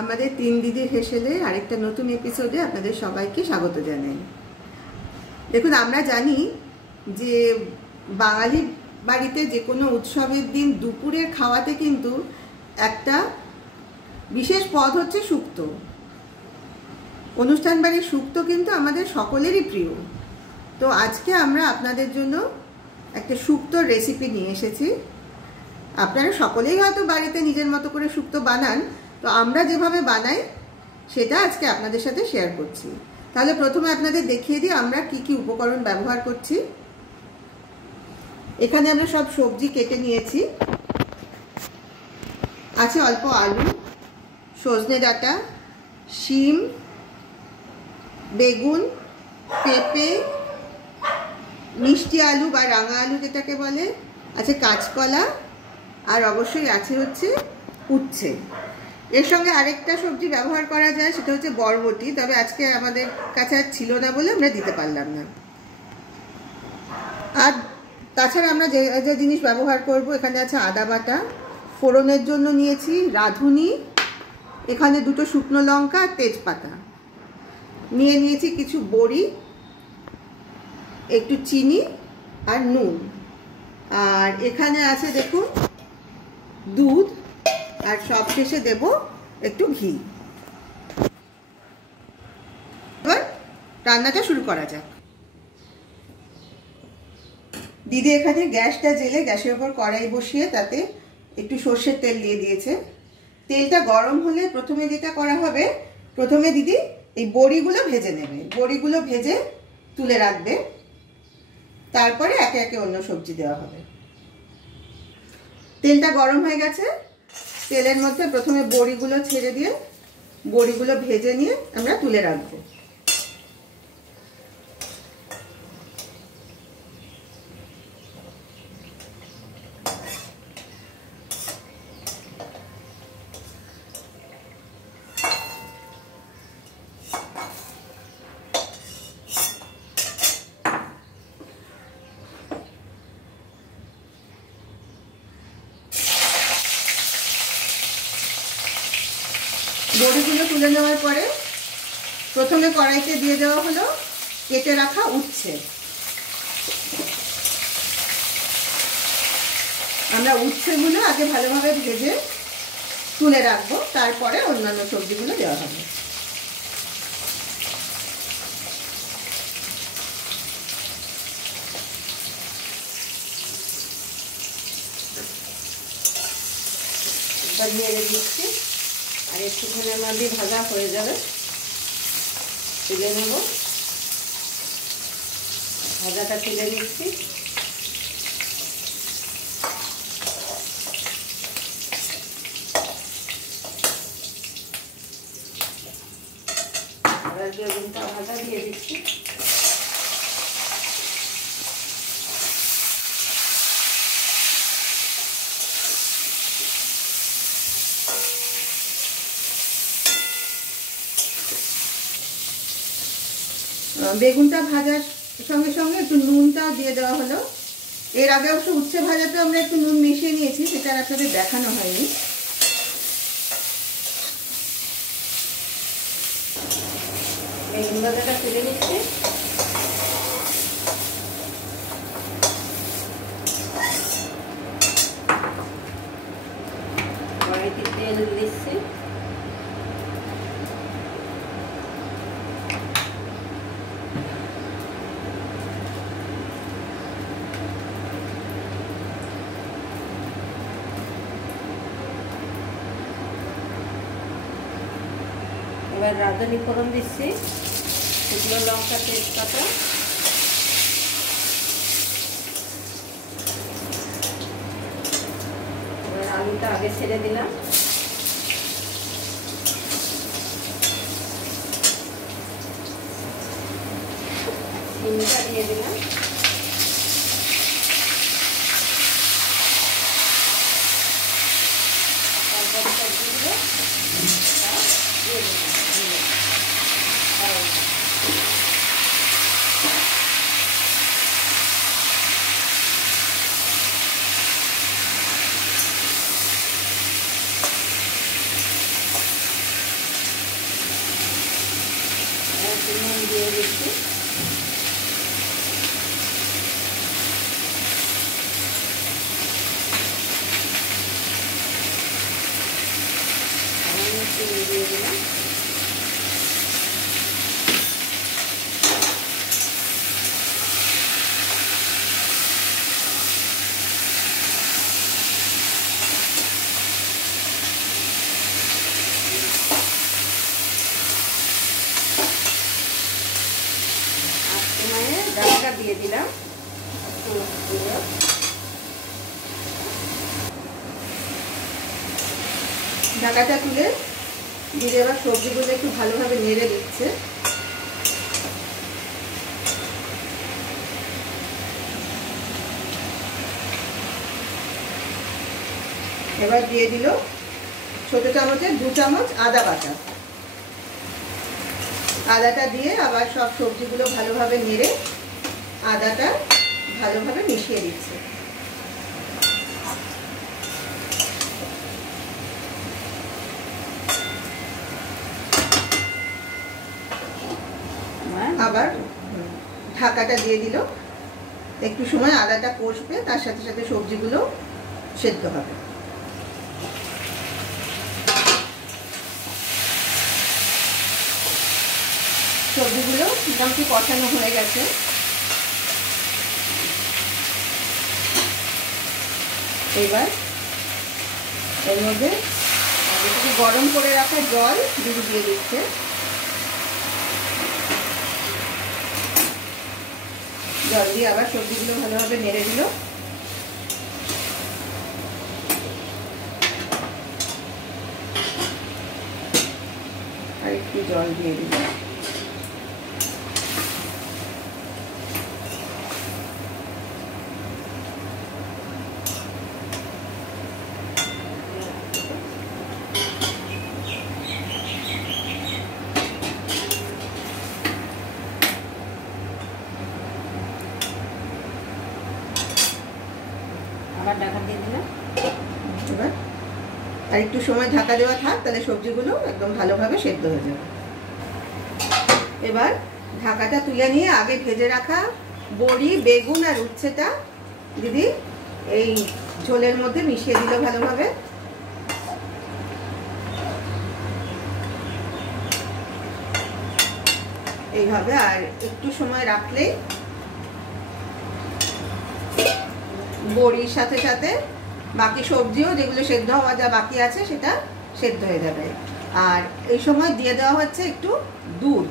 আমাদের তিন দিদির হেসেলে আরেকটা নতুন এপিসোডে আপনাদের সবাইকে স্বাগত জানাই। দেখুন, আমরা জানি যে বাঙালি বাড়িতে যে কোনো উৎসবের দিন দুপুরের খাওয়াতে কিন্তু একটা বিশেষ পদ হচ্ছে শুক্তো। অনুষ্ঠান বাড়ির শুক্তো কিন্তু আমাদের সকলেরই প্রিয়। তো আজকে আমরা আপনাদের জন্য একটা শুক্তোর রেসিপি নিয়ে এসেছি। আপনারা সকলেই হয়তো বাড়িতে নিজের মতো করে শুক্তো বানান, তো আমরা যেভাবে বানাই সেটা আজকে আপনাদের সাথে শেয়ার করছি। তাহলে প্রথমে আপনাদের দেখিয়ে দিই আমরা কি কি উপকরণ ব্যবহার করছি। এখানে আমরা সব সবজি কেটে নিয়েছি। আছে অল্প আলু, সজনে ডাঁটা, শিম, বেগুন, পেঁপে, মিষ্টি আলু বা রাঙা আলু যেটাকে বলে, আছে কাঁচকলা, আর অবশ্যই আছে হচ্ছে উচ্ছে। এর সঙ্গে আরেকটা সবজি ব্যবহার করা যায়, সেটা হচ্ছে বরবটি, তবে আজকে আমাদের কাছে আর ছিল না বলে আমরা দিতে পারলাম না। আর তাছাড়া আমরা যে যে জিনিস ব্যবহার করব, এখানে আছে আদা বাটা, ফোড়নের জন্য নিয়েছি রাঁধুনি, এখানে দুটো শুকনো লঙ্কা আর তেজপাতা নিয়ে নিয়েছি, কিছু বড়ি, একটু চিনি আর নুন, আর এখানে আছে দেখুন দুধ, আর সবশেষে দেব একটু ঘি। এবার রান্নাটা শুরু করা যাক। দিদি এখানে গ্যাসটা জেলে গ্যাসের উপর কড়াই বসিয়ে তাতে একটু সর্ষের তেল দিয়ে দিয়েছে। তেলটা গরম হলে প্রথমে যেটা করা হবে, প্রথমে দিদি এই বড়িগুলো ভেজে নেবে, বড়িগুলো ভেজে তুলে রাখবে, তারপরে একে একে অন্য সবজি দেওয়া হবে। তেলটা গরম হয়ে গেছে, তেলের মধ্যে প্রথমে বড়িগুলো ছেড়ে দিয়ে বড়িগুলো ভেজে নিয়ে আমরা তুলে রাখবো। বড়িগুলো তুলে নেওয়ার পরে প্রথমে কড়াইতে দিয়ে দেওয়া হলো কেটে রাখা উচ্ছে। আমরা উচ্ছেগুলো আগে ভালোভাবে ভেজে তুলে রাখবো, তারপরে অন্যান্য সবজিগুলো দেওয়া হবে। নেড়ে দিচ্ছি, আর একটুখানি মাঝে ভাজা হয়ে যাবে, তুলে নেব। ভাজাটা তুলে নিচ্ছি। বেগুনটা ভাজা দিয়ে দিচ্ছি। বেগুনটা ভাজার সঙ্গে সঙ্গে একটু নুনটাও দিয়ে দেওয়া হলো। এর আগে অবশ্য উচ্ছে ভাজাতে আমরা একটু নুন মিশিয়ে নিয়েছি, সেটা আপনাদের দেখানো হয়নি। বেগুন ভাজাটা তুলে নিচ্ছি। কড়াইতে তেল দিচ্ছি। এবার রাঁধুনি ফোড়ন দিচ্ছি, শুকনো লঙ্কা, তেজপাতা, এবার আলুটা আগে ছেড়ে দিলাম, চিনিটা দিয়ে দিলাম, তারপর সবজিগুলো দিয়ে দিলাম। নুন দিয়ে দিচ্ছি। দিয়ে দিলাম। ঢাকা দিয়ে দিলাম। ঢাকাটা তুলে দিয়ে এবার সবজিগুলো একটু ভালোভাবে নেড়ে দিচ্ছে। এবার দিয়ে দিল ছোট চামচের 2 চামচ আদা বাটা। আদাটা দিয়ে আবার সব সবজিগুলো ভালোভাবে নেড়ে আদাটা ভালোভাবে মিশিয়ে দিচ্ছে। আবার ঢাকাটা দিয়ে দিল। একটু সময় আদাটা কষবে, তার সাথে সাথে সবজিগুলো সেদ্ধ হবে। সবজিগুলো মোটামুটি কষানো হয়ে গেছে। এবার এর মধ্যে গরম করে রাখা জল দিয়ে দিচ্ছে। জল দিয়ে আবার সবজিগুলো ভালোভাবে নেড়ে দিল। আর একটু জল দিয়ে দিল। আবার ঢাকা দিয়ে দিলাম। এবার আর একটু সময় ঢাকা দেওয়া থাক, তাহলে সবজিগুলো একদম ভালোভাবে সেদ্ধ হয়ে যাবে। এবার ঢাকাটা তুলে নিয়ে আগে ভেজে রাখা বড়ি, বেগুন আর উচ্ছেটা দিদি এই ঝোলের মধ্যে মিশিয়ে দিল ভালোভাবে। এইভাবে আর একটু সময় রাখলেই বড়ির সাথে সাথে বাকি সবজিও যেগুলো সেদ্ধ হওয়া যা বাকি আছে সেটা সেদ্ধ হয়ে যাবে। আর এই সময় দিয়ে দেওয়া হচ্ছে একটু দুধ।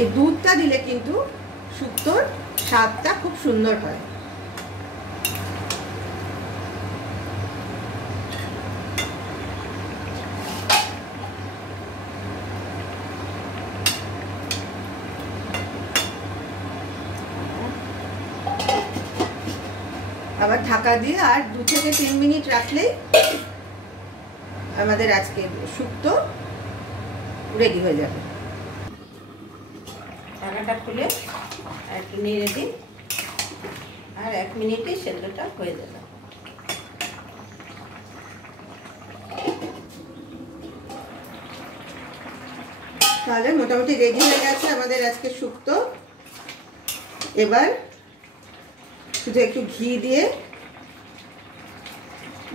এই দুধটা দিলে কিন্তু শুক্তোর স্বাদটা খুব সুন্দর হয়। আবার ঢাকা দিয়ে আর 2 থেকে 3 মিনিট রাখলেই আমাদের আজকে শুক্তো রেডি হয়ে যাবে। ঢাকাটা খুলে একটু নেড়ে দিই, আর 1 মিনিটে সেদ্ধটা হয়ে যাবে। তাহলে মোটামুটি রেডি হয়ে গেছে আমাদের আজকে শুক্তো। এবার শুধু একটু ঘি দিয়ে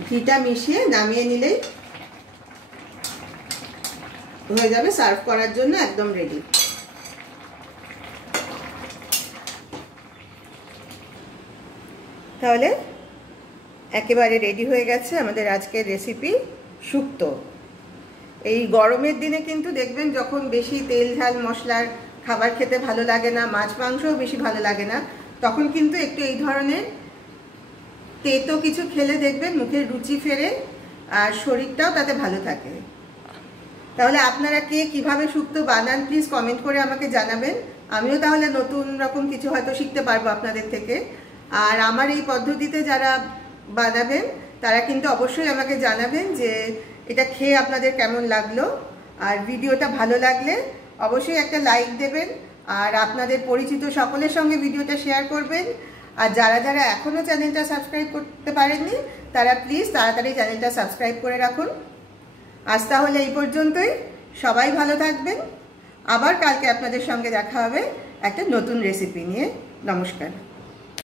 ঘিটা মিশিয়ে নামিয়ে নিলেই হয়ে যাবে, সার্ভ করার জন্য একদম রেডি। তাহলে একেবারে রেডি হয়ে গেছে আমাদের আজকের রেসিপি শুক্তো। এই গরমের দিনে কিন্তু দেখবেন যখন বেশি তেল ঝাল মশলার খাবার খেতে ভালো লাগে না, মাছ মাংসও বেশি ভালো লাগে না, তখন কিন্তু একটু এই ধরনের তেতো কিছু খেলে দেখবেন মুখের রুচি ফেরে আর শরীরটাও তাতে ভালো থাকে। তাহলে আপনারা কে কিভাবে শুক্তো বানান প্লিজ কমেন্ট করে আমাকে জানাবেন। আমিও তাহলে নতুন রকম কিছু হয়তো শিখতে পারবো আপনাদের থেকে। আর আমার এই পদ্ধতিতে যারা বানাবেন তারা কিন্তু অবশ্যই আমাকে জানাবেন যে এটা খেয়ে আপনাদের কেমন লাগলো। আর ভিডিওটা ভালো লাগলে অবশ্যই একটা লাইক দেবেন, আর আপনাদের পরিচিত সকলের সঙ্গে ভিডিওটা শেয়ার করবেন। আর যারা যারা এখনও চ্যানেলটা সাবস্ক্রাইব করতে পারেননি তারা প্লিজ তাড়াতাড়ি চ্যানেলটা সাবস্ক্রাইব করে রাখুন। আজ তাহলে এই পর্যন্তই। সবাই ভালো থাকবেন। আবার কালকে আপনাদের সঙ্গে দেখা হবে একটা নতুন রেসিপি নিয়ে। নমস্কার।